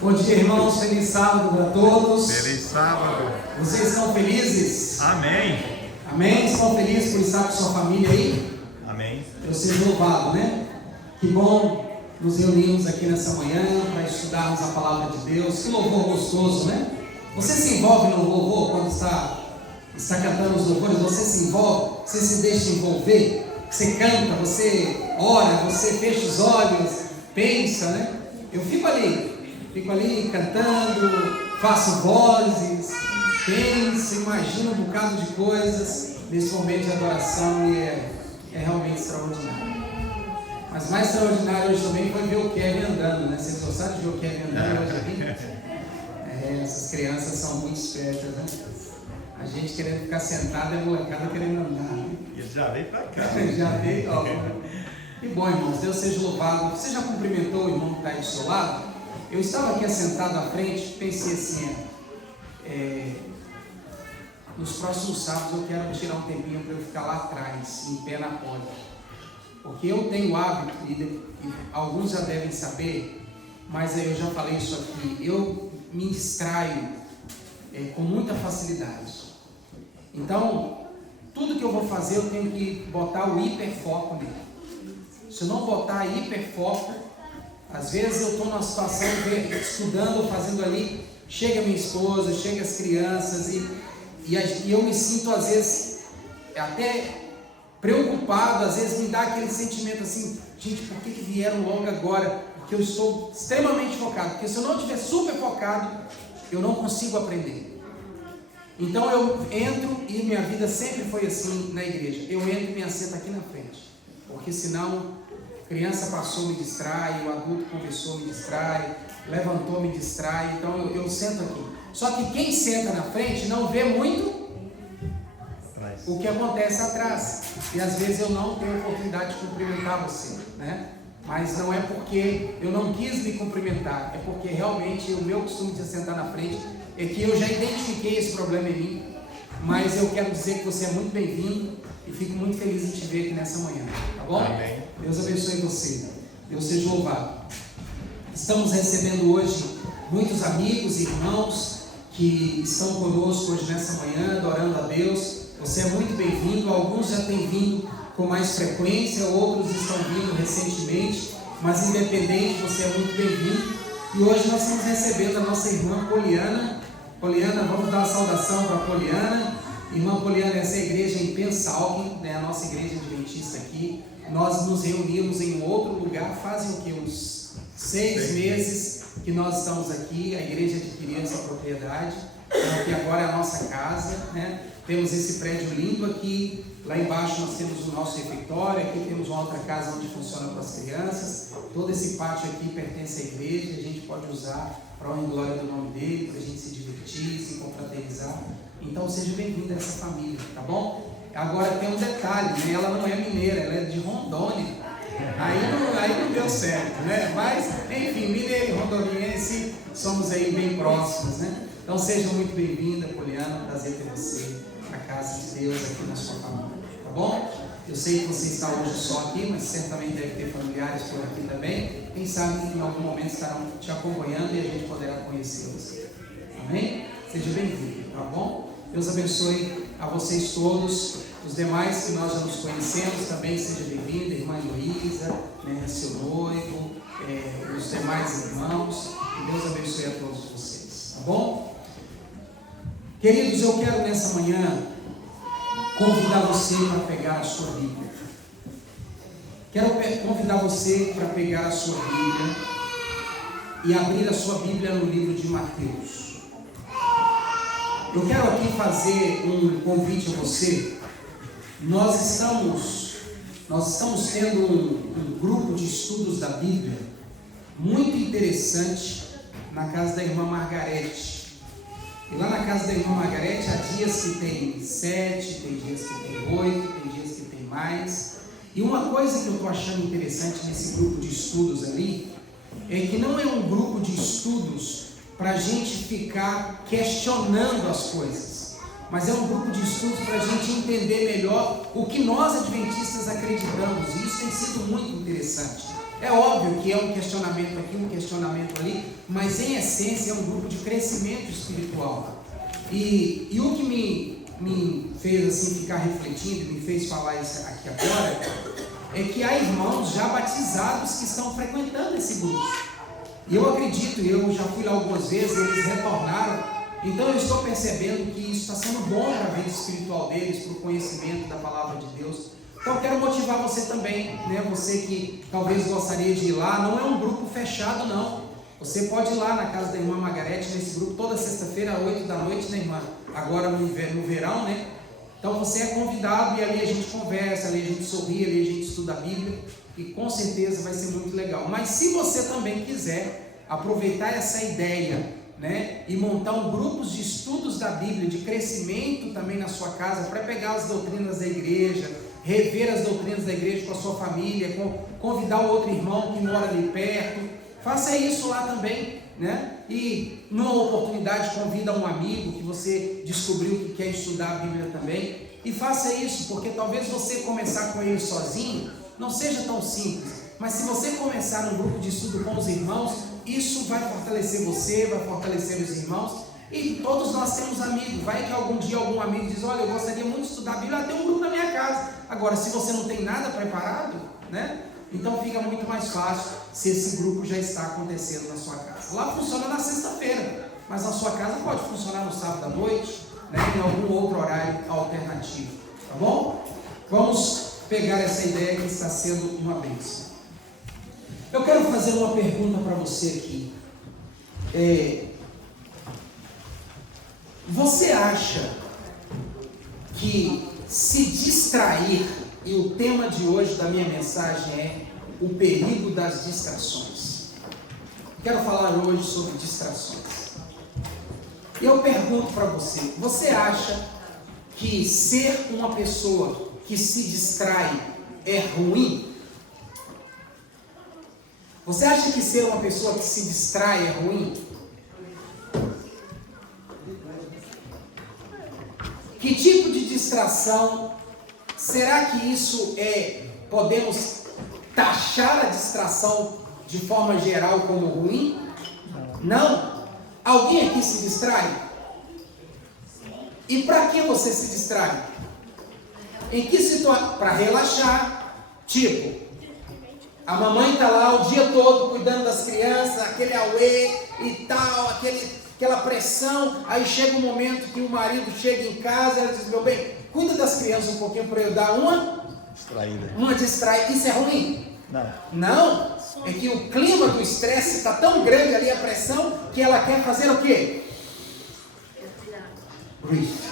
Bom dia, irmãos. Feliz sábado para todos. Feliz sábado. Vocês estão felizes? Amém. Amém? Estão felizes por estar com sua família aí? Amém. Deus seja louvado, né? Que bom nos reunirmos aqui nessa manhã para estudarmos a palavra de Deus. Que louvor gostoso, né? Você se envolve no louvor quando está cantando os louvores? Você se envolve? Você se deixa envolver? Você canta, você ora, você fecha os olhos, pensa, né? Eu fico ali cantando, faço vozes, penso, imagino um bocado de coisas nesse momento de adoração e é realmente extraordinário. Mas mais extraordinário hoje também foi ver o Kevin andando, né? Vocês gostaram de ver o Kevin andando hoje aqui? Essas crianças são muito espertas, né? A gente querendo ficar sentado e a molecada querendo andar, né? Ele já veio para cá. Já veio, ó. Que bom, irmãos, Deus seja louvado. Você já cumprimentou o irmão que está aí do seu lado? Eu estava aqui assentado à frente, pensei assim, nos próximos sábados eu quero tirar um tempinho para eu ficar lá atrás, em pé na ponte. Porque eu tenho o hábito, e alguns já devem saber, mas eu já falei isso aqui, eu me distraio com muita facilidade. Então, tudo que eu vou fazer eu tenho que botar o hiperfoco nele. Se eu não botar hiperfoco, às vezes eu estou numa situação estudando, fazendo ali, chega minha esposa, chega as crianças e eu me sinto às vezes até preocupado, às vezes me dá aquele sentimento assim, gente, por que vieram logo agora? Porque eu estou extremamente focado, porque se eu não estiver super focado, eu não consigo aprender. Então eu entro, e minha vida sempre foi assim na igreja, eu entro e me assento aqui na frente, porque senão a criança passou, me distrai, o adulto conversou, me distrai, levantou, me distrai, então eu sento aqui. Só que quem senta na frente não vê muito o que acontece atrás, e às vezes eu não tenho oportunidade de cumprimentar você, né? Mas não é porque eu não quis me cumprimentar, é porque realmente o meu costume de sentar na frente é que eu já identifiquei esse problema em mim, mas eu quero dizer que você é muito bem-vindo e fico muito feliz em te ver aqui nessa manhã, tá bom? Amém. Deus abençoe você, Deus seja louvado. Estamos recebendo hoje muitos amigos e irmãos que estão conosco hoje nessa manhã, adorando a Deus. Você é muito bem-vindo, alguns já têm vindo com mais frequência, outros estão vindo recentemente, mas independente, você é muito bem-vindo. E hoje nós estamos recebendo a nossa irmã Poliana. Poliana, vamos dar uma saudação para a Poliana. Irmã Poliana, essa é a igreja em Pensalque, né, a nossa igreja adventista aqui. Nós nos reunimos em um outro lugar, fazem o que? Uns 6 meses que nós estamos aqui, a igreja adquiriu essa propriedade, então, que agora é a nossa casa, né? Temos esse prédio lindo aqui, lá embaixo nós temos o nosso refeitório, aqui temos uma outra casa onde funciona para as crianças, todo esse pátio aqui pertence à igreja, a gente pode usar para a honra e glória do nome dele, para a gente se divertir, se confraternizar. Então seja bem-vindo a essa família, tá bom? Agora tem um detalhe, né? Ela não é mineira, ela é de Rondônia, aí não deu certo, né? Mas enfim, mineiro e rondoniense, somos aí bem próximos, né? Então seja muito bem-vinda, Poliana, prazer ter você na casa de Deus aqui na sua família, tá bom? Eu sei que você está hoje só aqui, mas certamente deve ter familiares por aqui também. Quem sabe que em algum momento estarão te acompanhando e a gente poderá conhecê-los. Amém? Seja bem-vindo, tá bom? Deus abençoe a vocês todos, os demais que nós já nos conhecemos também, seja bem-vinda, irmã Luísa, né, seu noivo, os demais irmãos, que Deus abençoe a todos vocês, tá bom? Queridos, eu quero nessa manhã convidar você para pegar a sua Bíblia. Quero convidar você para pegar a sua Bíblia e abrir a sua Bíblia no livro de Mateus. Eu quero aqui fazer um convite a você. Nós estamos tendo um grupo de estudos da Bíblia muito interessante na casa da irmã Margarete. E lá na casa da irmã Margarete há dias que tem 7, tem dias que tem 8, tem dias que tem mais. E uma coisa que eu estou achando interessante nesse grupo de estudos ali é que não é um grupo de estudos para a gente ficar questionando as coisas, mas é um grupo de estudos para a gente entender melhor o que nós adventistas acreditamos, e isso tem sido muito interessante. É óbvio que é um questionamento aqui, um questionamento ali, mas em essência é um grupo de crescimento espiritual. E o que me fez assim ficar refletindo, me fez falar isso aqui agora, é que há irmãos já batizados que estão frequentando esse grupo. E eu acredito, eu já fui lá algumas vezes, eles retornaram. Então eu estou percebendo que isso está sendo bom para a vida espiritual deles, para o conhecimento da palavra de Deus. Então eu quero motivar você também, né? Você que talvez gostaria de ir lá, não é um grupo fechado não. Você pode ir lá na casa da irmã Margarete, nesse grupo, toda sexta-feira, às 8 da noite, né, irmã? Agora no verão, né? Então você é convidado e ali a gente conversa, ali a gente sorri, ali a gente estuda a Bíblia e com certeza vai ser muito legal. Mas se você também quiser aproveitar essa ideia, né, e montar grupos de estudos da Bíblia, de crescimento também na sua casa, para pegar as doutrinas da igreja, rever as doutrinas da igreja com a sua família, convidar o outro irmão que mora ali perto, faça isso lá também, né? E numa oportunidade convida um amigo que você descobriu que quer estudar a Bíblia também, e faça isso, porque talvez você começar com ele sozinho não seja tão simples, mas se você começar num grupo de estudo com os irmãos, isso vai fortalecer você, vai fortalecer os irmãos, e todos nós temos amigos. Vai que algum dia algum amigo diz: olha, eu gostaria muito de estudar a Bíblia, tem um grupo na minha casa. Agora, se você não tem nada preparado, né? Então fica muito mais fácil se esse grupo já está acontecendo na sua casa. Lá funciona na sexta-feira, mas na sua casa pode funcionar no sábado à noite, né? Em algum outro horário alternativo, tá bom? Vamos pegar essa ideia que está sendo uma bênção. Eu quero fazer uma pergunta para você aqui. Você acha que se distrair, e o tema de hoje da minha mensagem é o perigo das distrações. Quero falar hoje sobre distrações. E eu pergunto para você, você acha que ser uma pessoa que se distrai é ruim? Você acha que ser uma pessoa que se distrai é ruim? Que tipo de distração? Será que isso podemos taxar a distração de forma geral como ruim? Não? Alguém aqui se distrai? E para que você se distrai? Em que situação? Para relaxar. Tipo, a mamãe está lá o dia todo cuidando das crianças, aquele auê e tal, aquela pressão. Aí chega um momento que o marido chega em casa e ela diz: meu bem, cuida das crianças um pouquinho para eu dar uma distraída. Isso é ruim? Não. É que o clima do estresse está tão grande ali, a pressão, que ela quer fazer o quê?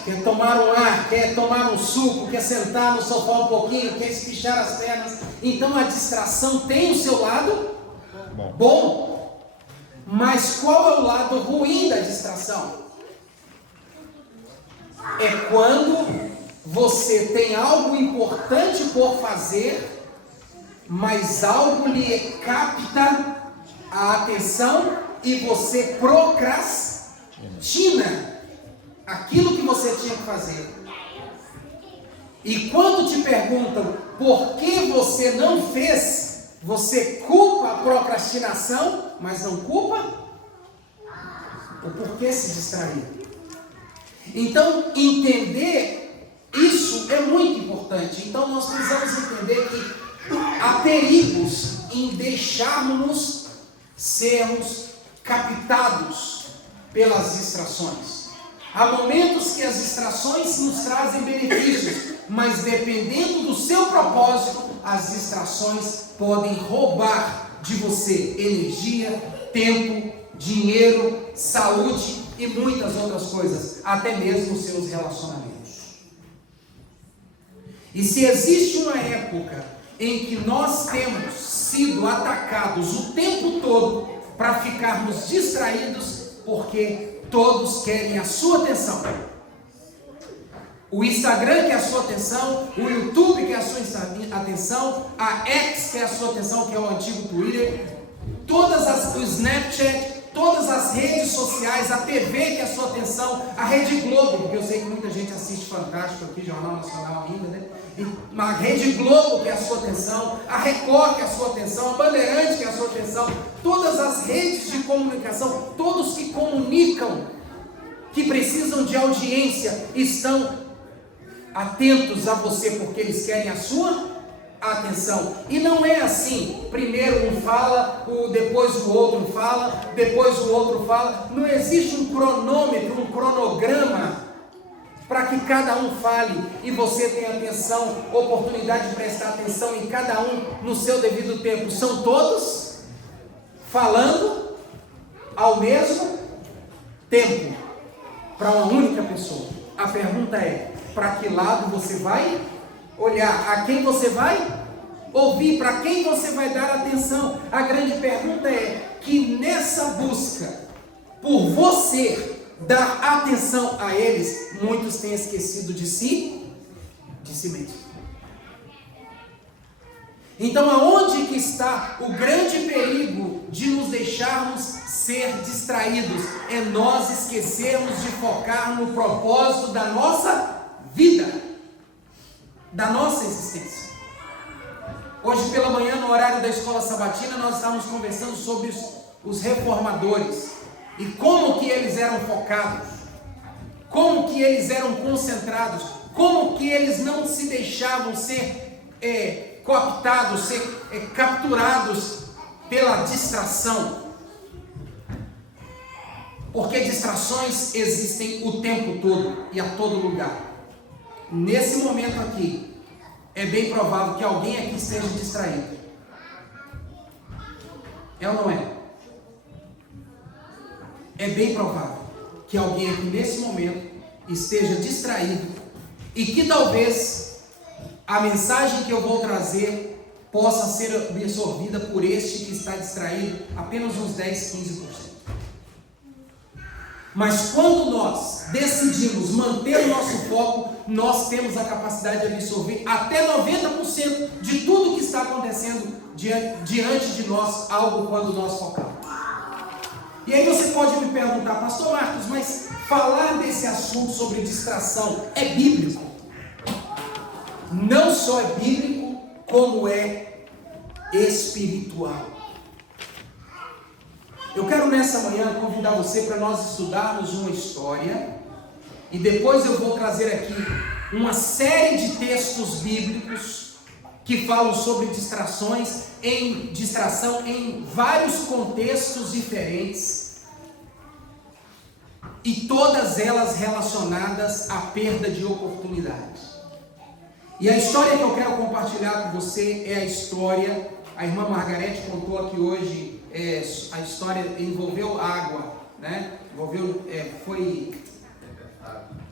Quer tomar um ar, quer tomar um suco, quer sentar no sofá um pouquinho, quer espichar as pernas. Então a distração tem o seu lado bom. Mas qual é o lado ruim da distração? É quando você tem algo importante por fazer, mas algo lhe capta a atenção e você procrastina aquilo que você tinha que fazer. E quando te perguntam por que você não fez, você culpa a procrastinação, mas não culpa o porquê se distrair. Então, entender isso é muito importante. Então, nós precisamos entender que há perigos em deixarmos sermos captados pelas distrações. Há momentos que as distrações nos trazem benefícios, mas dependendo do seu propósito, as distrações podem roubar de você energia, tempo, dinheiro, saúde e muitas outras coisas, até mesmo os seus relacionamentos. E se existe uma época em que nós temos sido atacados o tempo todo para ficarmos distraídos, porque todos querem a sua atenção. O Instagram quer a sua atenção, o YouTube quer a sua atenção, a X quer a sua atenção, que é o antigo Twitter, o Snapchat, todas as as redes sociais, a TV quer a sua atenção, a Rede Globo, porque eu sei que muita gente assiste Fantástico aqui, Jornal Nacional ainda, né? E a Rede Globo quer a sua atenção, a Record quer a sua atenção, a Bandeirante quer a sua atenção, todas as redes de comunicação, todos que comunicam, que precisam de audiência, estão atentos a você, porque eles querem a sua atenção. E não é assim, primeiro um fala, depois o outro fala, depois o outro fala. Não existe um cronômetro, um cronograma para que cada um fale e você tenha atenção, oportunidade de prestar atenção em cada um no seu devido tempo. São todos falando ao mesmo tempo para uma única pessoa. A pergunta é: para que lado você vai olhar? A quem você vai ouvir? Para quem você vai dar atenção? A grande pergunta é que nessa busca por você dar atenção a eles, muitos têm esquecido de si mesmo. Então, aonde que está o grande perigo de nos deixarmos ser distraídos? É nós esquecermos de focar no propósito da nossa vida, da nossa existência. Hoje pela manhã, no horário da escola sabatina, nós estávamos conversando sobre os reformadores e como que eles eram focados, como que eles eram concentrados, como que eles não se deixavam ser cooptados, ser capturados pela distração. Porque distrações existem o tempo todo e a todo lugar. Nesse momento aqui, é bem provável que alguém aqui esteja distraído. É ou não é? É bem provável que alguém aqui nesse momento esteja distraído e que talvez a mensagem que eu vou trazer possa ser absorvida por este que está distraído apenas uns 10, 15%. Mas quando nós decidimos manter o nosso foco, nós temos a capacidade de absorver até 90% de tudo que está acontecendo diante de nós, algo quando nós focamos. E aí você pode me perguntar: pastor Marcos, mas falar desse assunto sobre distração é bíblico? Não só é bíblico, como é espiritual. Eu quero nessa manhã convidar você para nós estudarmos uma história e depois eu vou trazer aqui uma série de textos bíblicos que falam sobre distração em vários contextos diferentes e todas elas relacionadas à perda de oportunidades. E a história que eu quero compartilhar com você é a história, a irmã Margarete contou aqui hoje, a história envolveu água, né? Foi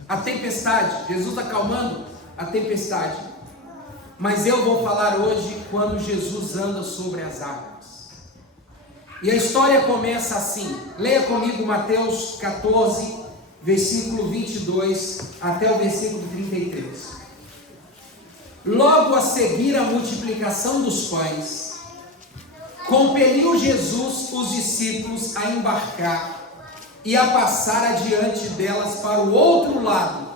a tempestade, Jesus acalmando a tempestade. Mas eu vou falar hoje quando Jesus anda sobre as águas. E a história começa assim. Leia comigo Mateus 14, versículo 22 até o versículo 33. Logo a seguir a multiplicação dos pães, compeliu Jesus os discípulos a embarcar e a passar adiante delas para o outro lado.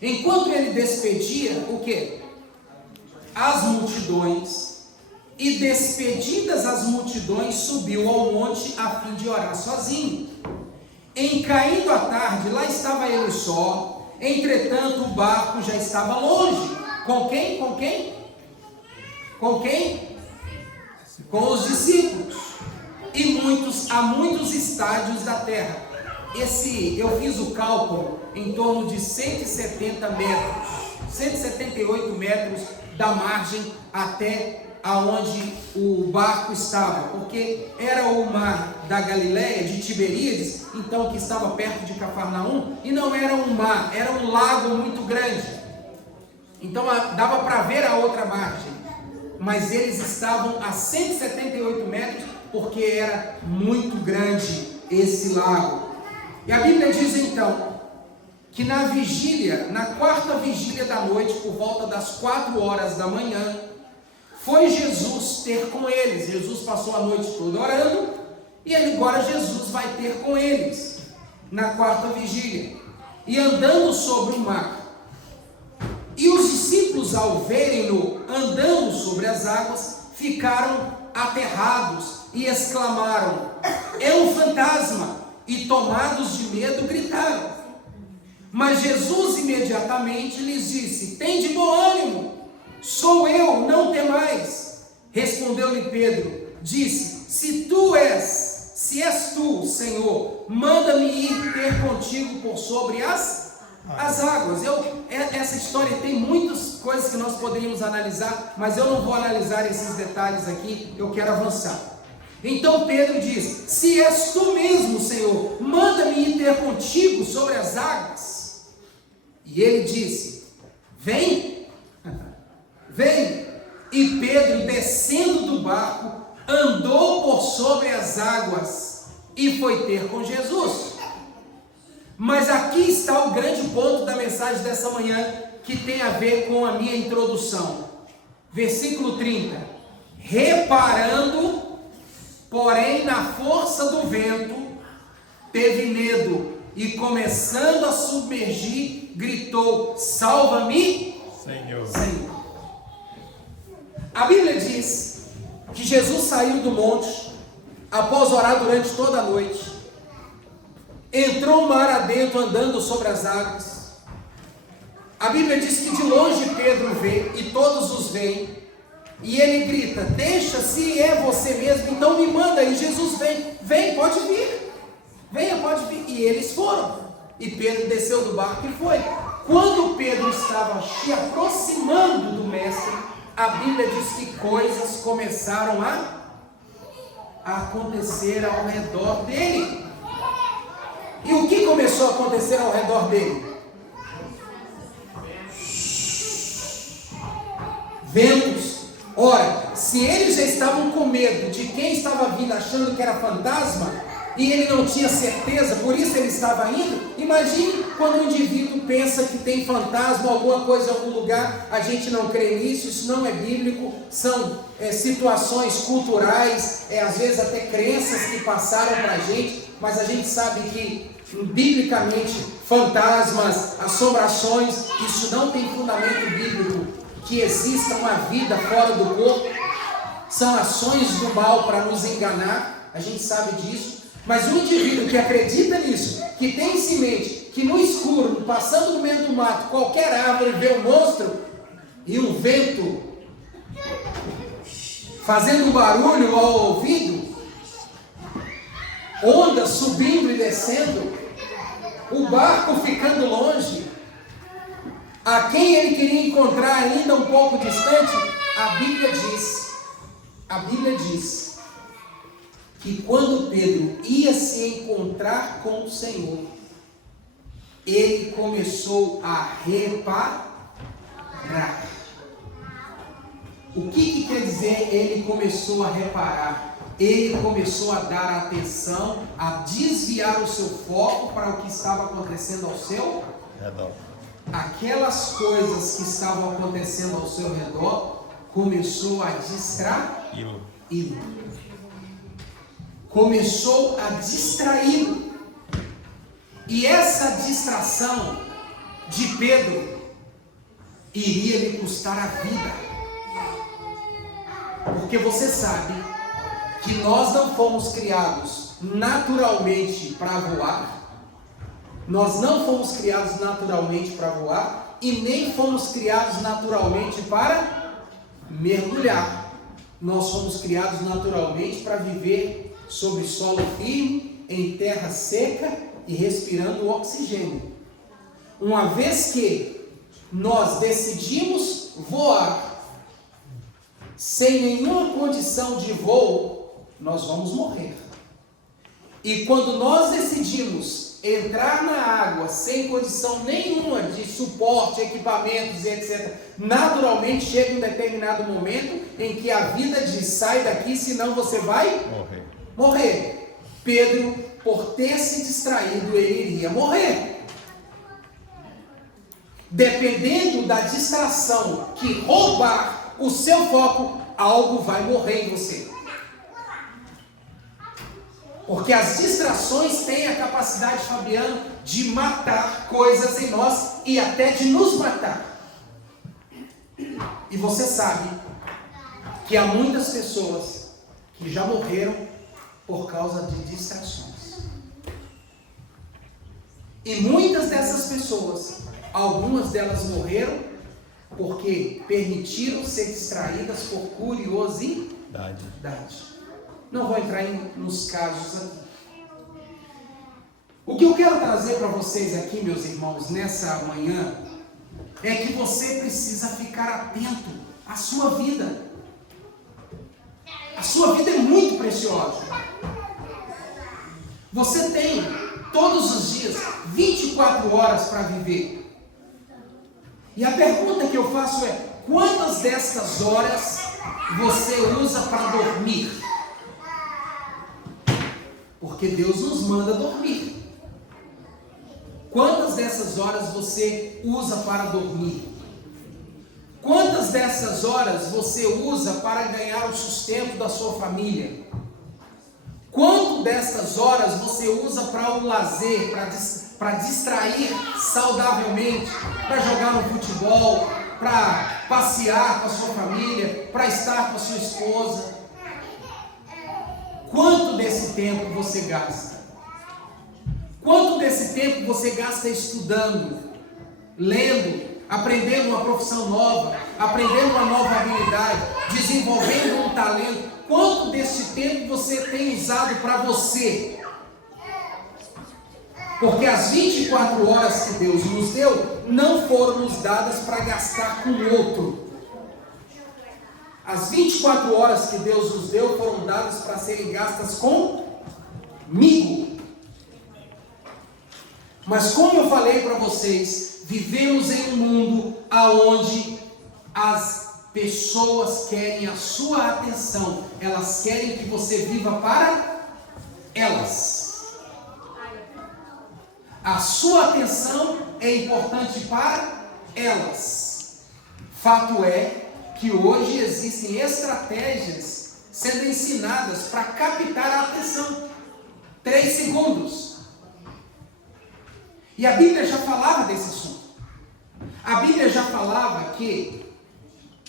Enquanto ele despedia, o quê? As multidões, e despedidas as multidões, subiu ao monte a fim de orar sozinho. Em caindo a tarde, lá estava ele só, entretanto o barco já estava longe. Com quem? Com quem? Com quem? Com os discípulos. E há muitos estádios da terra. Eu fiz o cálculo em torno de 170 metros, 178 metros da margem até aonde o barco estava, porque era o mar da Galileia, de Tiberíades, então que estava perto de Cafarnaum, e não era um mar, era um lago muito grande, então dava para ver a outra margem, mas eles estavam a 178 metros, porque era muito grande esse lago. E a Bíblia diz então, que na quarta vigília da noite, por volta das 4 horas da manhã, foi Jesus ter com eles. Jesus passou a noite toda orando, E agora Jesus vai ter com eles na quarta vigília, e andando sobre o mar. E os discípulos, ao verem-no andando sobre as águas, ficaram aterrados e exclamaram: é um fantasma! E tomados de medo, gritaram. Mas Jesus imediatamente lhes disse: tende bom ânimo, sou eu, não temais. Respondeu-lhe Pedro, disse: se és tu, Senhor, manda-me ir ter contigo por sobre as águas. Essa história tem muitas coisas que nós poderíamos analisar, mas eu não vou analisar esses detalhes aqui, eu quero avançar. Então Pedro diz: se és tu mesmo, Senhor, manda-me ir ter contigo sobre as águas. E ele disse: vem, vem. E Pedro, descendo do barco, andou por sobre as águas e foi ter com Jesus. Mas aqui está o grande ponto da mensagem dessa manhã, que tem a ver com a minha introdução. Versículo 30. Reparando, porém, na força do vento, teve medo e, começando a submergir, gritou: salva-me, Senhor. Senhor. A Bíblia diz que Jesus saiu do monte, após orar durante toda a noite, entrou mar adentro andando sobre as águas. A Bíblia diz que de longe Pedro vê, e todos os veem, e ele grita: deixa, se é você mesmo, então me manda. E Jesus vem, pode vir, venha, pode vir. E eles foram, e Pedro desceu do barco e foi. Quando Pedro estava se aproximando do mestre, a Bíblia diz que coisas começaram a acontecer ao redor dele. E o que começou a acontecer ao redor dele? Ventos. Ora, se eles já estavam com medo de quem estava vindo, achando que era fantasma, e ele não tinha certeza, por isso ele estava indo, imagine quando um indivíduo pensa que tem fantasma, alguma coisa em algum lugar. A gente não crê nisso, isso não é bíblico, são situações culturais, às vezes até crenças que passaram para a gente, mas a gente sabe que biblicamente fantasmas, assombrações, isso não tem fundamento bíblico. Que exista uma vida fora do corpo, são ações do mal para nos enganar, a gente sabe disso. Mas o indivíduo que acredita nisso, que tem em mente que no escuro, passando no meio do mato, qualquer árvore vê um monstro e um vento fazendo um barulho ao ouvido, ondas subindo e descendo, o barco ficando longe, a quem ele queria encontrar ainda um pouco distante, a Bíblia diz que quando Pedro ia se encontrar com o Senhor, ele começou a reparar. O que quer dizer ele começou a reparar? Ele começou a dar atenção, a desviar o seu foco para o que estava acontecendo ao seu redor. Aquelas coisas que estavam acontecendo ao seu redor começou a distraí-lo. Começou a distraí-lo. E essa distração de Pedro iria lhe custar a vida. Porque você sabe que nós não fomos criados naturalmente para voar. Nós não fomos criados naturalmente para voar e nem fomos criados naturalmente para mergulhar. Nós fomos criados naturalmente para viver sobre solo firme, em terra seca e respirando oxigênio. Uma vez que nós decidimos voar sem nenhuma condição de voo, nós vamos morrer. E quando nós decidimos entrar na água sem condição nenhuma de suporte, equipamentos, etc., naturalmente chega um determinado momento em que a vida diz: sai daqui, senão você vai morrer. Pedro, por ter se distraído, ele iria morrer. Dependendo da distração que roubar o seu foco, algo vai morrer em você. Porque as distrações têm a capacidade, Fabiano, de matar coisas em nós e até de nos matar. E você sabe que há muitas pessoas que já morreram por causa de distrações. E muitas dessas pessoas, algumas delas morreram porque permitiram ser distraídas por curiosidade. Não vou entrar nos casos aqui. O que eu quero trazer para vocês aqui, meus irmãos, nessa manhã, é que você precisa ficar atento à sua vida. A sua vida é muito preciosa. Você tem, todos os dias, 24 horas para viver. E a pergunta que eu faço é: quantas destas horas você usa para dormir? Porque Deus nos manda dormir. Quantas dessas horas você usa para dormir? Quantas dessas horas você usa para ganhar o sustento da sua família? Quanto dessas horas você usa para o lazer, para distrair saudavelmente, para jogar no futebol, para passear com a sua família, para estar com a sua esposa? Quanto desse tempo você gasta? Quanto desse tempo você gasta estudando, lendo, aprendendo uma profissão nova, aprendendo uma nova habilidade, desenvolvendo um talento? Quanto desse tempo você tem usado para você? Porque as 24 horas que Deus nos deu não foram nos dadas para gastar com o outro. As 24 horas que Deus nos deu foram dadas para serem gastas comigo. Mas como eu falei para vocês, vivemos em um mundo onde as pessoas querem a sua atenção. Elas querem que você viva para elas. A sua atenção é importante para elas. Fato é que hoje existem estratégias sendo ensinadas para captar a atenção. 3 segundos. E a Bíblia já falava desse assunto. A Bíblia já falava que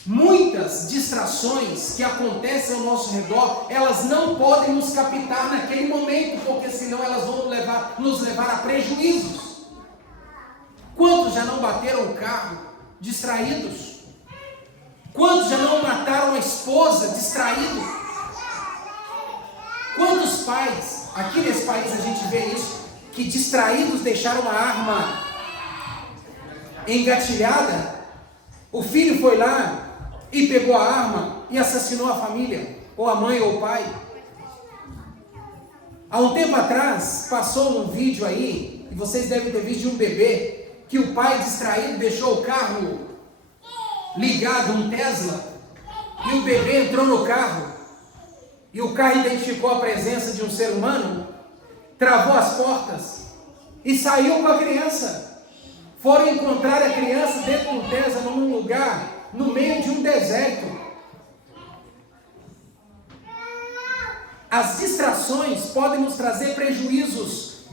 muitas distrações que acontecem ao nosso redor, elas não podem nos captar naquele momento, porque senão elas vão nos levar a prejuízos. Quantos já não bateram o carro distraídos? Quantos já não mataram a esposa distraído? Quantos pais, aqui nesse país a gente vê isso, que distraídos deixaram a arma engatilhada? O filho foi lá e pegou a arma e assassinou a família, ou a mãe ou o pai. Há um tempo atrás, passou um vídeo aí, e vocês devem ter visto, de um bebê, que o pai distraído deixou o carro ligado, um Tesla, e o bebê entrou no carro, e o carro identificou a presença de um ser humano, travou as portas, e saiu com a criança. Foram encontrar a criança dentro do Tesla, num lugar, no meio de um deserto. As distrações podem nos trazer prejuízos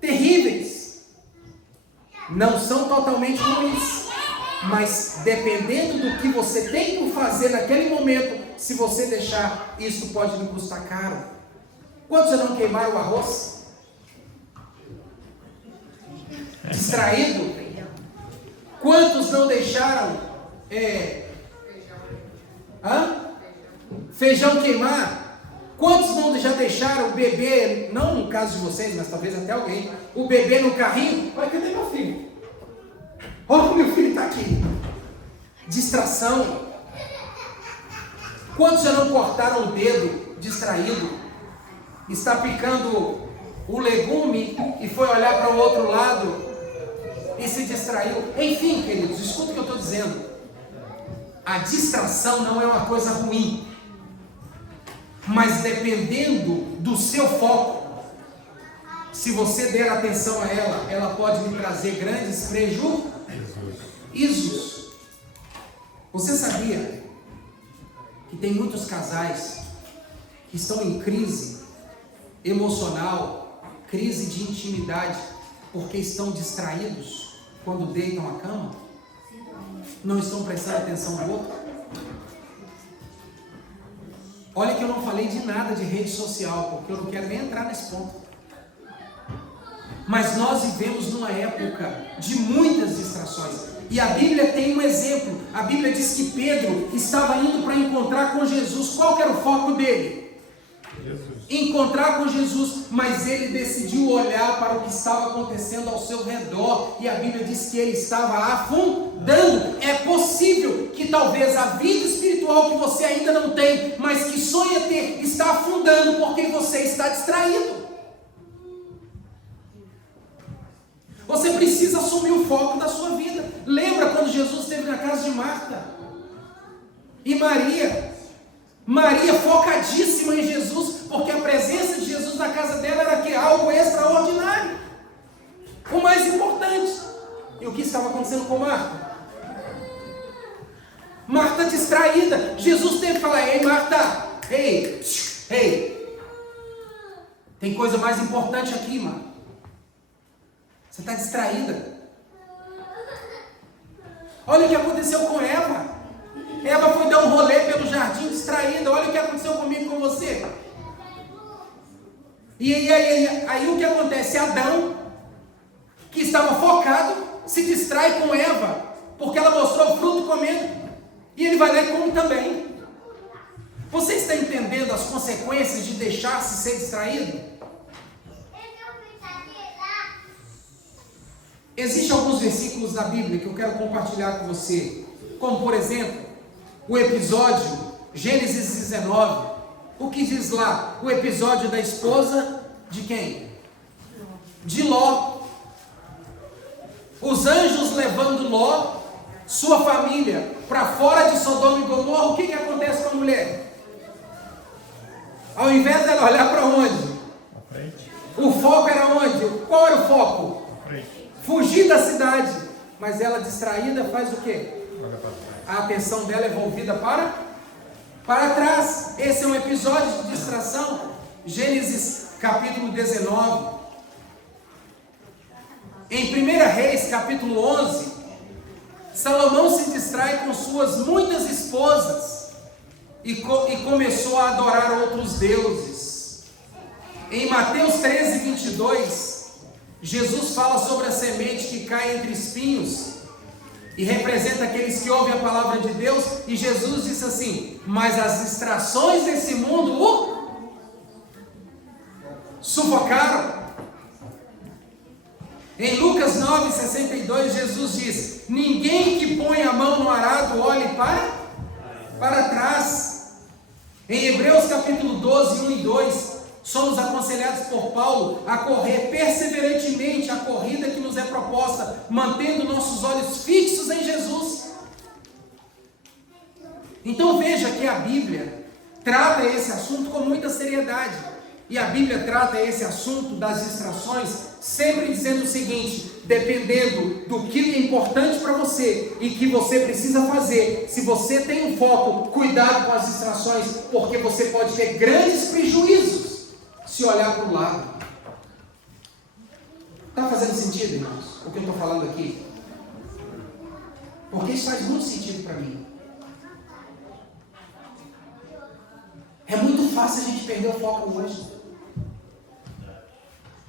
terríveis. Não são totalmente ruins, mas dependendo do que você tem por fazer naquele momento, se você deixar, isso pode lhe custar caro. Quantos já não queimaram o arroz? Distraído? Quantos não deixaram feijão queimar? Quantos não já deixaram o bebê, não no caso de vocês, mas talvez até alguém, o bebê no carrinho? Olha, cadê meu filho? Olha, meu filho está aqui. Distração. Quantos já não cortaram o dedo distraído? Está picando o legume e foi olhar para o outro lado e se distraiu. Enfim, queridos, escuta o que eu estou dizendo. A distração não é uma coisa ruim, mas dependendo do seu foco, se você der atenção a ela, ela pode lhe trazer grandes prejuízos. Você sabia que tem muitos casais que estão em crise emocional, crise de intimidade, porque estão distraídos quando deitam à cama? Não estão prestando atenção no outro? Olha que eu não falei de nada de rede social, porque eu não quero nem entrar nesse ponto. Mas nós vivemos numa época de muitas distrações. E a Bíblia tem um exemplo. A Bíblia diz que Pedro estava indo para encontrar com Jesus. Qual que era o foco dele? Jesus. Encontrar com Jesus. Mas ele decidiu olhar para o que estava acontecendo ao seu redor. E a Bíblia diz que ele estava afundando. É possível que talvez a vida espiritual que você ainda não tem, mas que sonha ter, está afundando porque você está distraído. Você precisa assumir o foco da sua vida. Lembra quando Jesus esteve na casa de Marta e Maria? Maria focadíssima em Jesus, porque a presença de Jesus na casa dela era que algo extraordinário, o mais importante. E o que estava acontecendo com Marta? Marta distraída. Jesus teve que falar: ei Marta, ei, tem coisa mais importante aqui, Marta. Você está distraída. Olha o que aconteceu com Eva. Eva foi dar um rolê pelo jardim distraída. Olha o que aconteceu comigo e com você. E aí o que acontece? Adão, que estava focado, se distrai com Eva, porque ela mostrou o fruto comendo. E ele vai lá e come também. Você está entendendo as consequências de deixar-se ser distraído? Existem alguns versículos da Bíblia que eu quero compartilhar com você, como por exemplo, o episódio Gênesis 19, o que diz lá? O episódio da esposa de quem? De Ló. Os anjos levando Ló, sua família, para fora de Sodoma e Gomorra. O que acontece com a mulher? Ao invés dela olhar para onde? O foco era onde? Qual era o foco? Fugir da cidade, mas ela distraída faz o quê? A atenção dela é volvida para trás. Esse é um episódio de distração. Gênesis capítulo 19. Em 1 Reis capítulo 11, Salomão se distrai com suas muitas esposas e começou a adorar outros deuses. Em Mateus 13, 22, Jesus fala sobre a semente que cai entre espinhos e representa aqueles que ouvem a palavra de Deus, e Jesus disse assim: mas as distrações desse mundo o sufocaram. Em Lucas 9,62, Jesus diz: ninguém que põe a mão no arado olhe para trás. Em Hebreus capítulo 12, 1 e 2, somos aconselhados por Paulo a correr perseverantemente a corrida que nos é proposta, mantendo nossos olhos fixos em Jesus. Então veja que a Bíblia trata esse assunto com muita seriedade. E a Bíblia trata esse assunto das distrações sempre dizendo o seguinte: dependendo do que é importante para você e que você precisa fazer, se você tem um foco, cuidado com as distrações, porque você pode ter grandes prejuízos se olhar para o lado. Está fazendo sentido, irmãos, o que eu estou falando aqui? Porque isso faz muito sentido para mim. É muito fácil a gente perder o foco hoje.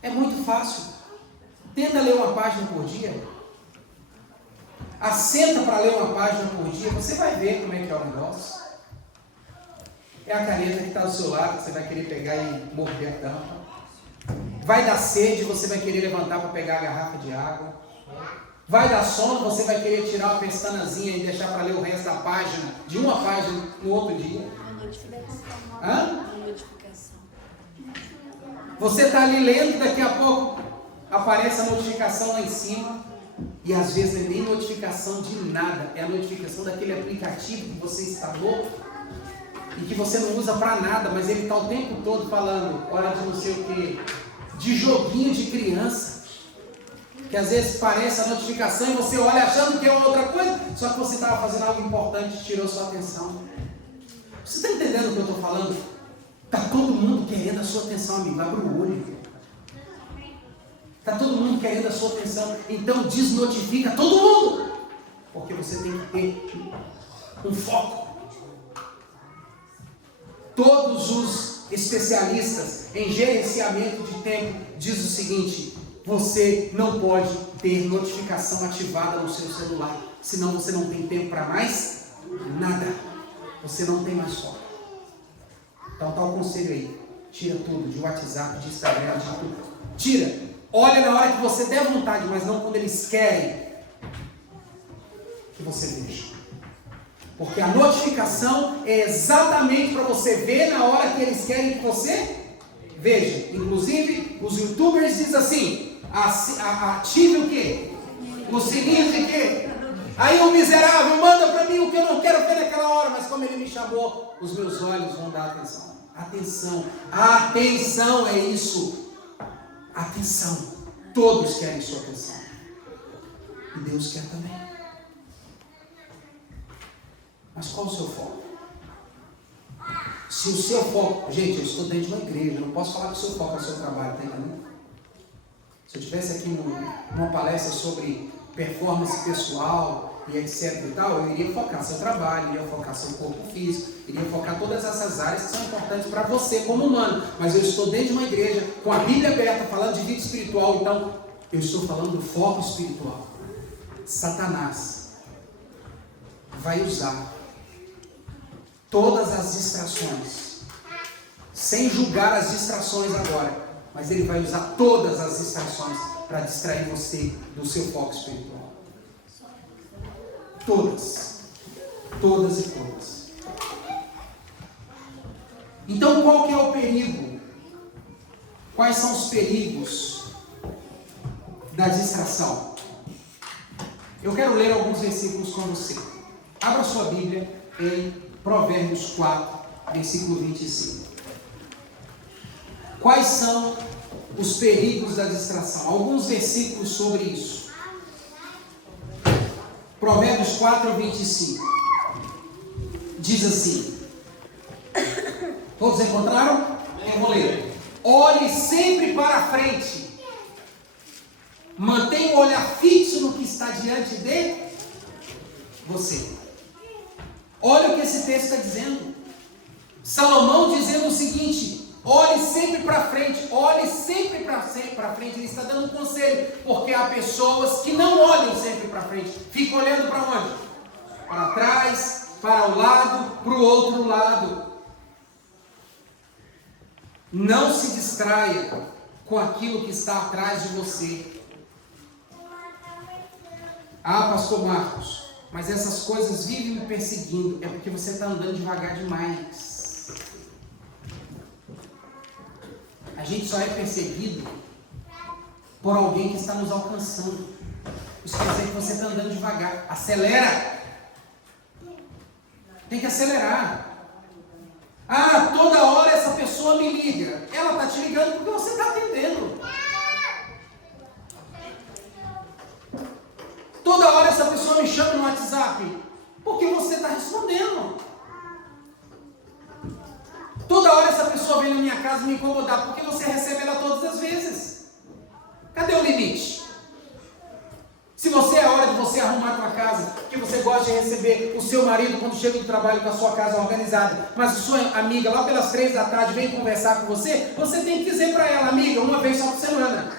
É muito fácil. Tenta ler uma página por dia. Assenta para ler uma página por dia. Você vai ver como é que é o negócio. É a caneta que está do seu lado, que você vai querer pegar e morder a tampa. Vai dar sede, você vai querer levantar para pegar a garrafa de água. Vai dar sono, você vai querer tirar uma pestanazinha e deixar para ler o resto da página, de uma página no outro dia. Você está ali lendo, daqui a pouco aparece a notificação lá em cima. E às vezes não é nem notificação de nada, é a notificação daquele aplicativo que você instalou e que você não usa para nada, mas ele está o tempo todo falando hora de não sei o que, de joguinho de criança, que às vezes parece a notificação e você olha achando que é uma outra coisa, só que você estava fazendo algo importante e tirou sua atenção. Você está entendendo o que eu estou falando? Está todo mundo querendo a sua atenção, amigo. Abre o olho. Está todo mundo querendo a sua atenção. Então desnotifica todo mundo. Porque você tem que ter um foco. Todos os especialistas em gerenciamento de tempo dizem o seguinte: você não pode ter notificação ativada no seu celular, senão você não tem tempo para mais nada. Você não tem mais foco. Então tá o conselho aí. Tira tudo de WhatsApp, de Instagram, de tudo. Tira. Olha na hora que você der vontade, mas não quando eles querem que você veja. Porque a notificação é exatamente para você ver na hora que eles querem que você veja. Inclusive, os youtubers dizem assim: ative o quê? O sininho de quê? Aí o miserável manda para mim o que eu não quero ver naquela hora, mas como ele me chamou, os meus olhos vão dar atenção. Atenção, atenção é isso. Atenção. Todos querem sua atenção. E Deus quer também. Mas qual o seu foco? Se o seu foco... Gente, eu estou dentro de uma igreja, eu não posso falar que o seu foco é o seu trabalho, tá entendendo? Se eu estivesse aqui numa palestra sobre performance pessoal e etc e tal, eu iria focar seu trabalho, iria focar seu corpo físico, iria focar todas essas áreas que são importantes para você como humano. Mas eu estou dentro de uma igreja, com a Bíblia aberta, falando de vida espiritual, então eu estou falando do foco espiritual. Satanás vai usar todas as distrações, sem julgar as distrações agora, mas ele vai usar todas as distrações para distrair você do seu foco espiritual. Todas e todas. Então qual que é o perigo? Quais são os perigos da distração? Eu quero ler alguns versículos com você. Abra sua Bíblia em Provérbios 4, versículo 25. Quais são os perigos da distração? Alguns versículos sobre isso. Provérbios 4, 25. Diz assim. Todos encontraram? Eu vou ler. Olhe sempre para a frente. Mantenha o olhar fixo no que está diante de você. Olha o que esse texto está dizendo. Salomão dizendo o seguinte: olhe sempre para frente, olhe sempre para frente. Ele está dando um conselho, porque há pessoas que não olham sempre para frente, ficam olhando para onde? Para trás, para o lado, para o outro lado. Não se distraia com aquilo que está atrás de você. Ah, pastor Marcos, mas essas coisas vivem me perseguindo. É porque você está andando devagar demais. A gente só é perseguido por alguém que está nos alcançando. Isso quer dizer que você está andando devagar. Acelera. Tem que acelerar. Ah, toda hora essa pessoa me liga. Ela está te ligando porque você está atendendo. Toda hora essa pessoa me chama no WhatsApp porque você está respondendo. Toda hora essa pessoa vem na minha casa me incomodar porque você recebe ela todas as vezes. Cadê o limite? Se você é a hora de você arrumar a tua casa, que você gosta de receber o seu marido quando chega do trabalho com a sua casa organizada, mas a sua amiga lá pelas 3 da tarde vem conversar com você, você tem que dizer para ela: amiga, uma vez só por semana.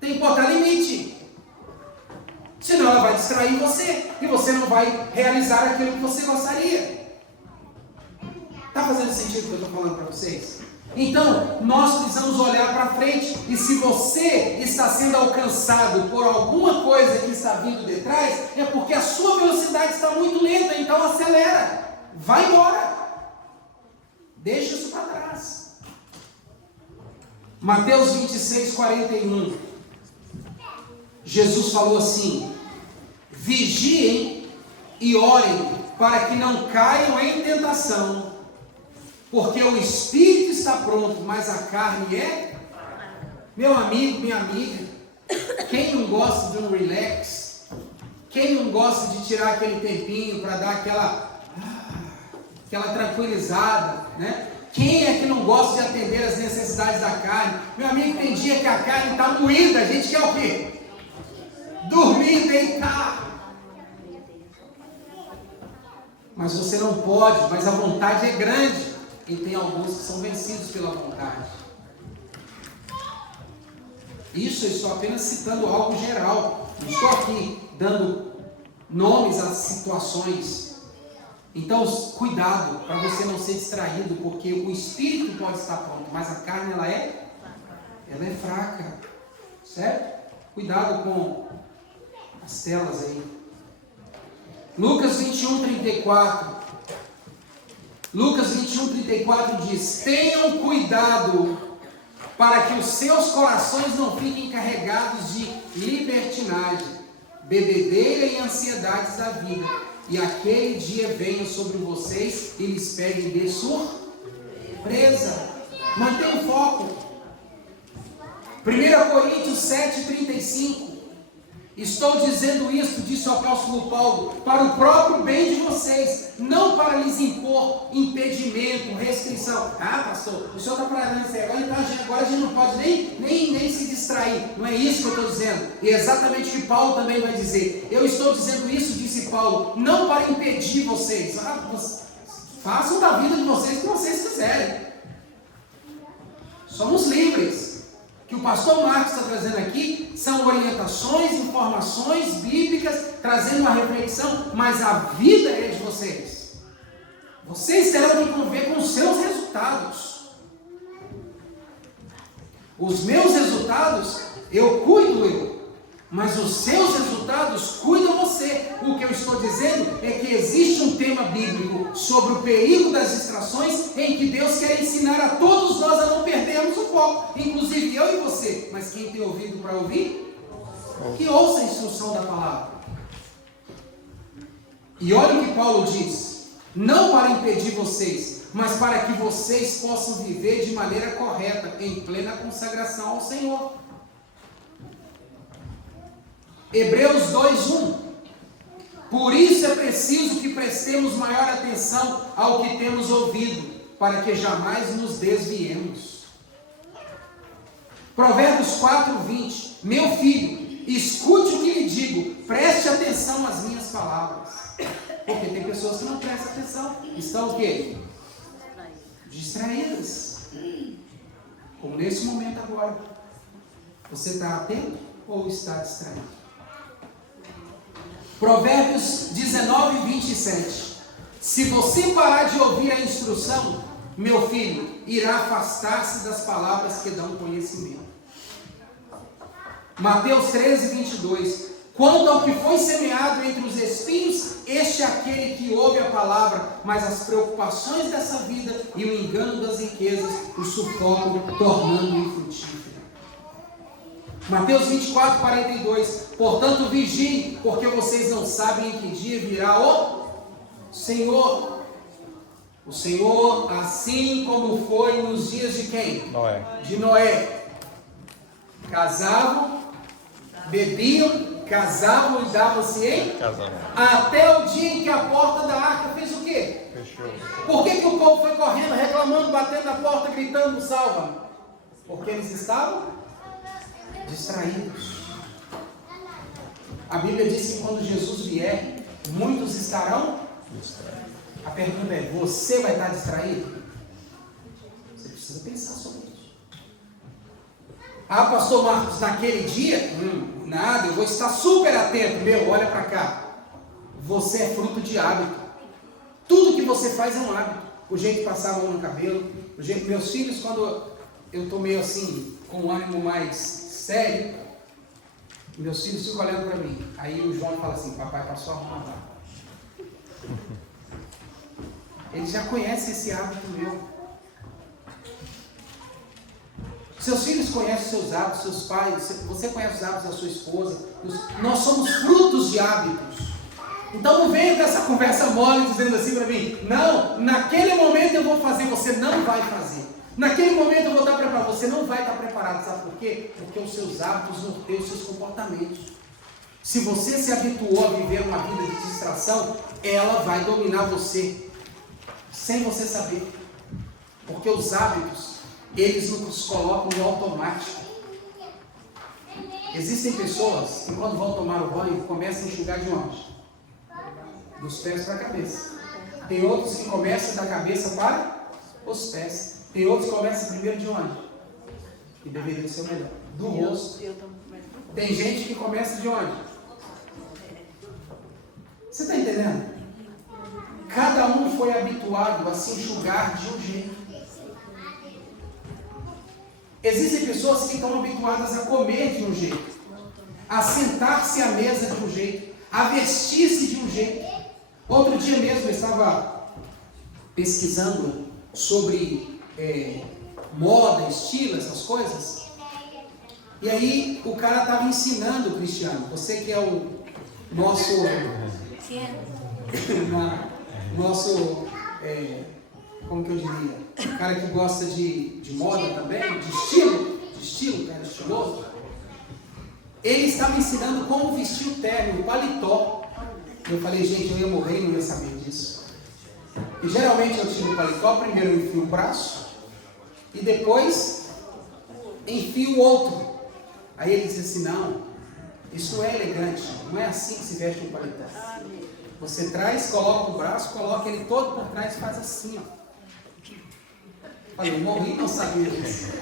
Tem que botar limite. Senão ela vai distrair você e você não vai realizar aquilo que você gostaria. Está fazendo sentido o que eu estou falando para vocês? Então, nós precisamos olhar para frente, e se você está sendo alcançado por alguma coisa que está vindo de trás, é porque a sua velocidade está muito lenta, então acelera, vai embora, deixa isso para trás. Mateus 26, 41, Jesus falou assim: vigiem e orem para que não caiam em tentação. Porque o espírito está pronto, mas a carne é... Meu amigo, minha amiga, quem não gosta de um relax? Quem não gosta de tirar aquele tempinho para dar aquela tranquilizada, né? Quem é que não gosta de atender as necessidades da carne? Meu amigo, tem dia que a carne está moída, a gente quer o quê? Dormir, deitar. Mas você não pode, mas a vontade é grande. E tem alguns que são vencidos pela vontade. Isso eu estou apenas citando algo geral. Não estou aqui dando nomes às situações. Então, cuidado para você não ser distraído, porque o espírito pode estar pronto, mas a carne ela é fraca. Certo? Cuidado com as telas aí. Lucas 21:34. Lucas 21:34 diz: tenham cuidado para que os seus corações não fiquem carregados de libertinagem, bebedeira e ansiedades da vida, e aquele dia venha sobre vocês e lhes peguem de surpresa. Mantenha o foco. 1 Coríntios 7:35. Estou dizendo isso, disse o apóstolo Paulo, para o próprio bem de vocês, não para lhes impor impedimento, restrição. Ah, pastor, o senhor está falando isso agora, então agora a gente não pode nem se distrair. Não é isso que eu estou dizendo. E é exatamente o que Paulo também vai dizer. Eu estou dizendo isso, disse Paulo, não para impedir vocês. Façam da vida de vocês o que vocês quiserem. Somos livres. O que o pastor Marcos está trazendo aqui são orientações, informações bíblicas, trazendo uma reflexão, mas a vida é de vocês. Vocês terão que conviver com os seus resultados. Os meus resultados, eu cuido mas os seus resultados cuidam você. O que eu estou dizendo é que existe um tema bíblico sobre o perigo das distrações, em que Deus quer ensinar a todos nós a não perdermos o foco, inclusive eu e você. Mas quem tem ouvido para ouvir, que ouça a instrução da palavra. E olha o que Paulo diz: não para impedir vocês, mas para que vocês possam viver de maneira correta, em plena consagração ao Senhor. Hebreus 2:1. Por isso é preciso que prestemos maior atenção ao que temos ouvido, para que jamais nos desviemos. Provérbios 4:20. Meu filho, escute o que lhe digo, preste atenção às minhas palavras. Porque tem pessoas que não prestam atenção. Estão o quê? Distraídas. Como nesse momento agora. Você está atento ou está distraído? Provérbios 19:27. Se você parar de ouvir a instrução, meu filho, irá afastar-se das palavras que dão conhecimento. Mateus 13:22. Quanto ao que foi semeado entre os espinhos, este é aquele que ouve a palavra, mas as preocupações dessa vida e o engano das riquezas o sufocam, tornando-o infrutífero. Mateus 24:42. Portanto, vigiem, porque vocês não sabem em que dia virá o Senhor. O Senhor, assim como foi nos dias de quem? Noé. De Noé. Casavam, bebiam, casavam e davam-se em Casamento. até o dia em que a porta da arca fez o quê? Fechou. Por que o povo foi correndo, reclamando, batendo na porta, gritando, salva? Porque eles estavam distraídos. A Bíblia diz que quando Jesus vier, muitos estarão distraídos. A pergunta é: você vai estar distraído? Você precisa pensar sobre isso. Ah, pastor Marcos, naquele dia? Nada, eu vou estar super atento. Meu, olha para cá. Você é fruto de hábito. Tudo que você faz é um hábito. O jeito de passar a mão no cabelo, o jeito. Meus filhos, quando eu estou meio assim, com um ânimo mais sério, meus filhos ficam olhando para mim. Aí o João fala assim: papai passou a mão lá. Eles já conhecem esse hábito meu. Seus filhos conhecem seus hábitos, seus pais, você conhece os hábitos da sua esposa. Nós somos frutos de hábitos. Então não venha com essa conversa mole dizendo assim para mim: não, naquele momento eu vou fazer, você não vai fazer. Naquele momento eu vou estar preparado, você não vai estar preparado. Sabe por quê? Porque os seus hábitos norteiam os seus comportamentos. Se você se habituou a viver uma vida de distração, ela vai dominar você, sem você saber. Porque os hábitos, eles nos colocam no automático. Existem pessoas que quando vão tomar o banho, começam a enxugar de onde? Dos pés para a cabeça. Tem outros que começam da cabeça para os pés. Tem outros que começam primeiro de onde? Que deveria ser o melhor. Do rosto. Tem gente que começa de onde? Você está entendendo? Cada um foi habituado a se enxugar de um jeito. Existem pessoas que estão habituadas a comer de um jeito, a sentar-se à mesa de um jeito, a vestir-se de um jeito. Outro dia mesmo eu estava pesquisando sobre moda, estilo, essas coisas. E aí o cara estava ensinando, Cristiano, você que é o nosso como que eu diria? O cara que gosta de moda também, de estilo, cara estiloso. Ele estava ensinando como vestir o terno, o paletó. Eu falei, gente, eu ia morrer e não ia saber disso. E geralmente eu tiro o paletó, primeiro eu enfio o braço e depois enfio o outro. Aí ele disse assim, não, isso não é elegante, não é assim que se veste um paletó. Você traz, coloca o braço, coloca ele todo por trás e faz assim, ó. Falei, eu morri e não sabia disso.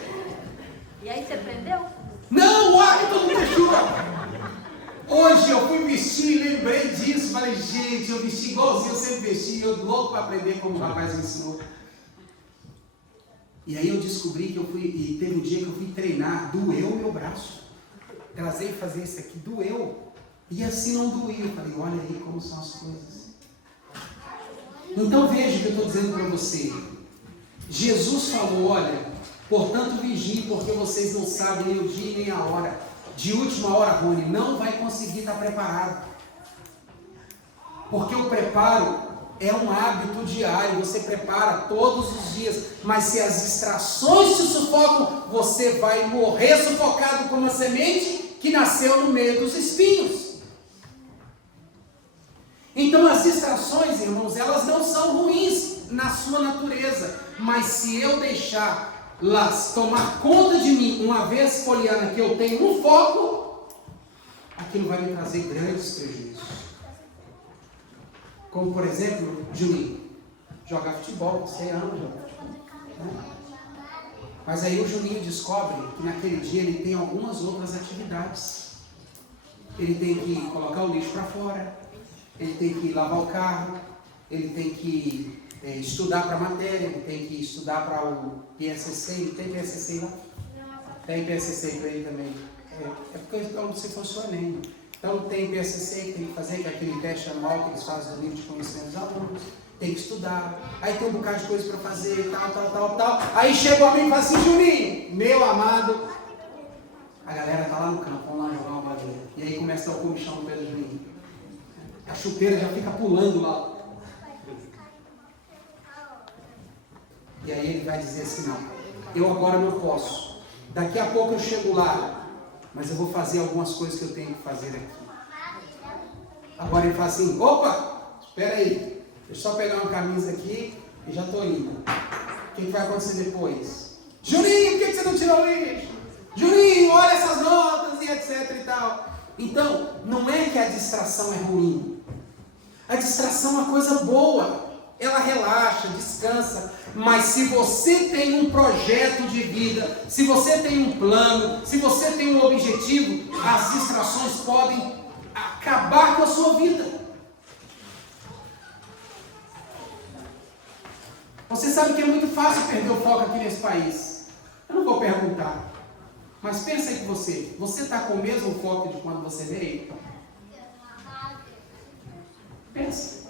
E aí você aprendeu? Não, o hábito não deixou. Hoje eu fui vestir e lembrei disso. Falei, gente, eu vesti igualzinho eu sempre vesti. Eu louco para aprender como o rapaz me ensinou. E aí eu descobri que eu fui, e teve um dia que eu fui treinar, doeu o meu braço. Trazei e fazer isso aqui, doeu. E assim não doía. Eu falei, olha aí como são as coisas. Então veja o que eu estou dizendo para você. Jesus falou, olha, portanto vigiem, porque vocês não sabem nem o dia nem a hora. De última hora, Rony, não vai conseguir estar preparado. Porque o preparo é um hábito diário, você prepara todos os dias. Mas se as distrações te sufocam, você vai morrer sufocado como uma semente que nasceu no meio dos espinhos. Então as distrações, irmãos, elas não são ruins na sua natureza. Mas se eu deixá-las tomar conta de mim, uma vez, Poliana, que eu tenho um foco, aquilo vai me trazer grandes prejuízos. Como, por exemplo, Juninho, jogar futebol, você ama jogar futebol, né? Mas aí o Juninho descobre que naquele dia ele tem algumas outras atividades. Ele tem que colocar o lixo para fora, ele tem que lavar o carro, ele tem que estudar para a matéria, ele tem que estudar para o PSCC. Ele tem PSCC lá? Tem PSCC para ele também. É porque como se fosse o Enem. Então tem PSCC que tem que fazer, que é aquele teste anual que eles fazem no livro de conhecimento dos alunos. Tem que estudar. Aí tem um bocado de coisa para fazer, tal. Aí chega o amigo e fala assim, Juninho, meu amado, a galera tá lá no campo, vamos lá jogar uma bolinha. E aí começa a dar o comichão no pé do Juninho. A chuteira já fica pulando lá. E aí ele vai dizer assim, não, eu agora não posso. Daqui a pouco eu chego lá, mas eu vou fazer algumas coisas que eu tenho que fazer aqui. Agora ele fala assim, opa, espera aí, deixa eu só pegar uma camisa aqui e já estou indo. O que vai acontecer depois? Juninho, por que você não tirou o lixo? Juninho, olha essas notas e etc e tal. Então, não é que a distração é ruim. A distração é uma coisa boa. Ela relaxa, descansa, mas se você tem um projeto de vida, se você tem um plano, se você tem um objetivo, as distrações podem acabar com a sua vida. Você sabe que é muito fácil perder o foco aqui nesse país. Eu não vou perguntar, mas pensa aí que você está com o mesmo foco de quando você veio? Pensa.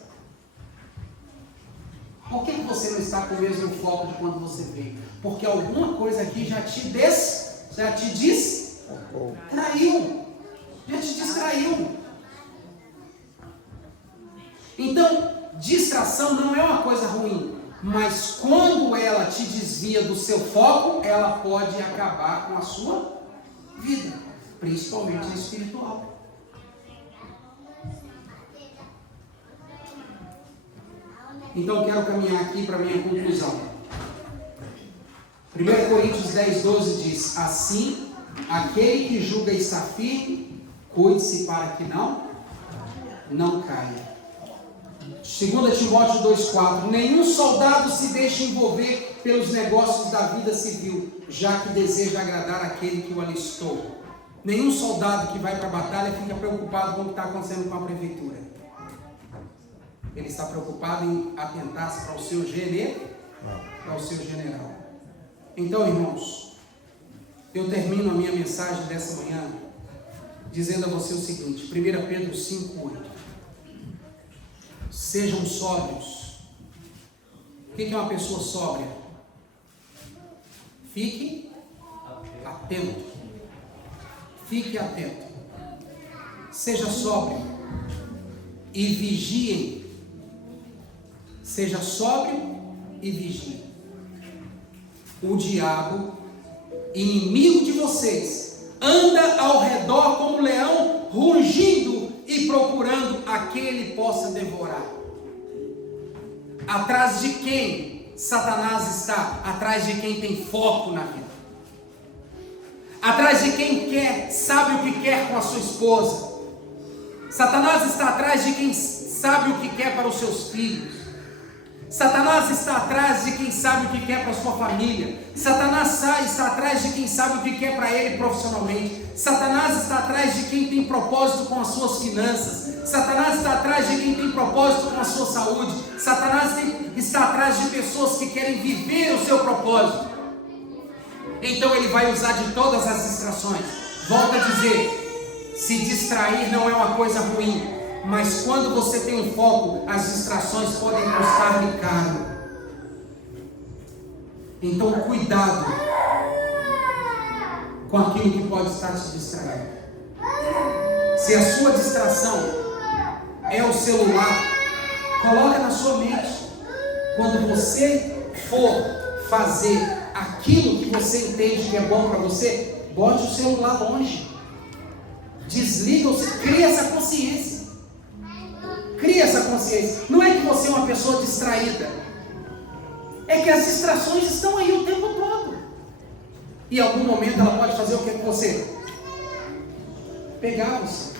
Por que você não está com o mesmo foco de quando você veio? Porque alguma coisa aqui já te distraiu. Já te distraiu. Então, distração não é uma coisa ruim. Mas quando ela te desvia do seu foco, ela pode acabar com a sua vida. Principalmente a espiritual. Então eu quero caminhar aqui para a minha conclusão. 1 Coríntios 10:12 diz: assim, aquele que julga estar firme, cuide-se para que não caia. 2 Timóteo 2,4: nenhum soldado se deixa envolver pelos negócios da vida civil, já que deseja agradar aquele que o alistou. Nenhum soldado que vai para a batalha fica preocupado com o que está acontecendo com a prefeitura. Ele está preocupado em atentar-se para o seu general. Então, irmãos, eu termino a minha mensagem dessa manhã dizendo a você o seguinte: 1 Pedro 5,8: sejam sóbrios. O que é uma pessoa sóbria? Fique atento. Fique atento. Seja sóbrio e vigiem. Seja sóbrio e vigie. O diabo, inimigo de vocês, anda ao redor como um leão, rugindo e procurando a quem ele possa devorar. Atrás de quem Satanás está? Atrás de quem tem foco na vida. Atrás de quem sabe o que quer com a sua esposa. Satanás está atrás de quem sabe o que quer para os seus filhos. Satanás está atrás de quem sabe o que quer para a sua família. Satanás está atrás de quem sabe o que quer para ele profissionalmente. Satanás está atrás de quem tem propósito com as suas finanças. Satanás está atrás de quem tem propósito com a sua saúde. Satanás está atrás de pessoas que querem viver o seu propósito. Então ele vai usar de todas as distrações. Volto a dizer, se distrair não é uma coisa ruim, mas quando você tem um foco, as distrações podem custar-lhe caro. Então cuidado com aquilo que pode estar te distraindo. Se a sua distração é o celular, coloca na sua mente. Quando você for fazer aquilo que você entende que é bom para você, bote o celular longe. Desliga, cria essa consciência. Cria essa consciência. Não é que você é uma pessoa distraída, é que as distrações estão aí o tempo todo. E em algum momento ela pode fazer o que com você? Pegar você.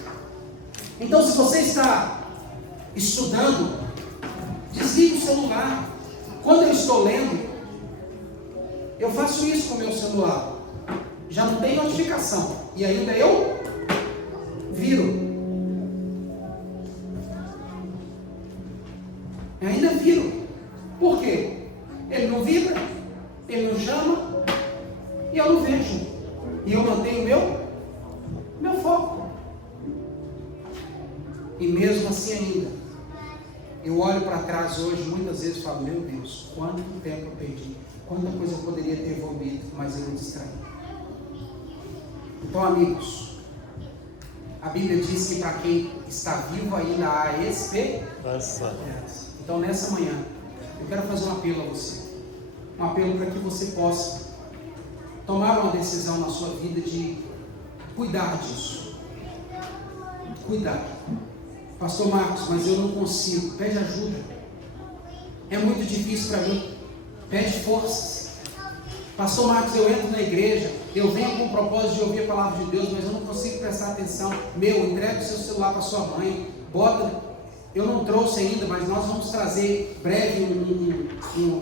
Então, se você está estudando, desliga o celular. Quando eu estou lendo, eu faço isso com o meu celular. Já não tem notificação. E ainda eu viro. Ainda viro. Por quê? Ele não vibra, ele não chama, e eu não vejo. E eu mantenho meu foco. E mesmo assim ainda, eu olho para trás hoje, muitas vezes e falo: meu Deus, quanto tempo eu perdi. Quanta coisa eu poderia ter evoluído, mas eu me distraí. Então, amigos, a Bíblia diz que para quem está vivo ainda há esperança. Então, nessa manhã, eu quero fazer um apelo a você. Um apelo para que você possa tomar uma decisão na sua vida de cuidar disso. Cuidar. Pastor Marcos, mas eu não consigo. Pede ajuda. É muito difícil para mim. Pede forças. Pastor Marcos, eu entro na igreja, eu venho com o propósito de ouvir a palavra de Deus, mas eu não consigo prestar atenção. Entrega o seu celular para sua mãe, eu não trouxe ainda, mas nós vamos trazer breve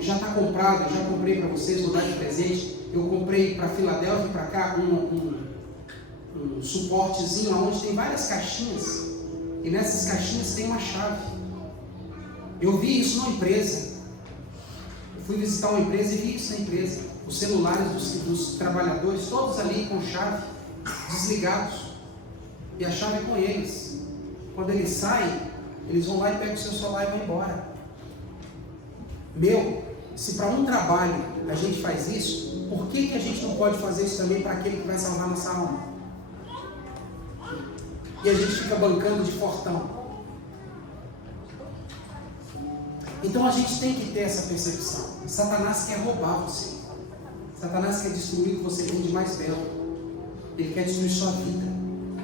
já está comprado, eu já comprei para vocês, vou dar de presente. Eu comprei para Filadélfia e para cá um suportezinho onde tem várias caixinhas, e nessas caixinhas tem uma chave. Eu vi isso numa empresa. Fui visitar uma empresa e vi isso na empresa. Os celulares dos trabalhadores, todos ali com chave, desligados. E a chave é com eles. Quando eles saem, eles vão lá e pegam o seu celular e vão embora. Se para um trabalho a gente faz isso, por que a gente não pode fazer isso também para aquele que vai salvar nossa alma? E a gente fica bancando de fortão. Então a gente tem que ter essa percepção. Satanás quer roubar você. Satanás quer destruir o que você tem de mais belo. Ele quer destruir sua vida.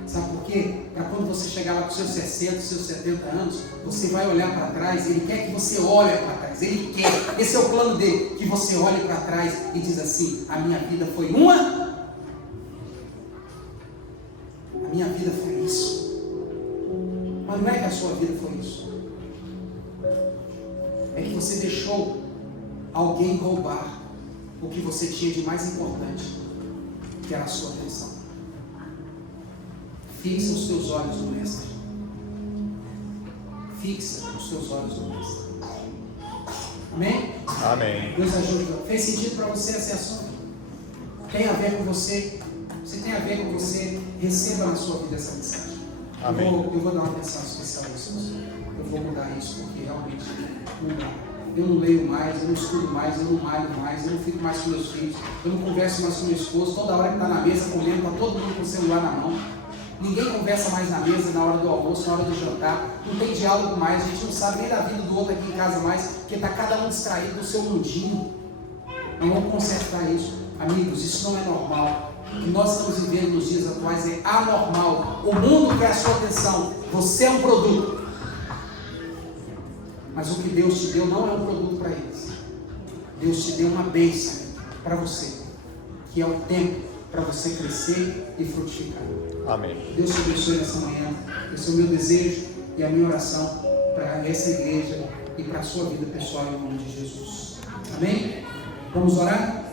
Sabe por quê? Para quando você chegar lá com seus 60, seus 70 anos, você vai olhar para trás, Ele quer que você olhe para trás, Ele quer, esse é o plano dele, que você olhe para trás e diz assim, a minha vida foi a minha vida foi isso. Mas não é que a sua vida foi isso. É que você deixou alguém roubar o que você tinha de mais importante, que era a sua atenção. Fixa os teus olhos no Mestre. Fixa os teus olhos no Mestre. Amém? Amém. Deus ajuda. Fez sentido para você esse assunto? Tem a ver com você? Se tem a ver com você, receba na sua vida essa mensagem. Amém. Eu vou dar uma atenção especial a isso. Eu vou mudar isso, porque realmente não dá. Eu não leio mais, eu não estudo mais, eu não malho mais, eu não fico mais com meus filhos, eu não converso mais com meu esposo. Toda hora que está na mesa comendo, está todo mundo com o celular na mão. Ninguém conversa mais na mesa, na hora do almoço, na hora do jantar. Não tem diálogo mais, a gente não sabe nem da vida do outro aqui em casa mais, porque está cada um distraído do seu mundinho. Não vamos consertar isso. Amigos, isso não é normal. O que nós estamos vivendo nos dias atuais é anormal. O mundo quer a sua atenção. Você é um produto. Mas o que Deus te deu não é um produto para eles. Deus te deu uma bênção para você, que é o tempo para você crescer e frutificar. Amém. Deus te abençoe nessa manhã. Esse é o meu desejo e a minha oração para essa igreja e para a sua vida pessoal em nome de Jesus. Amém? Vamos orar?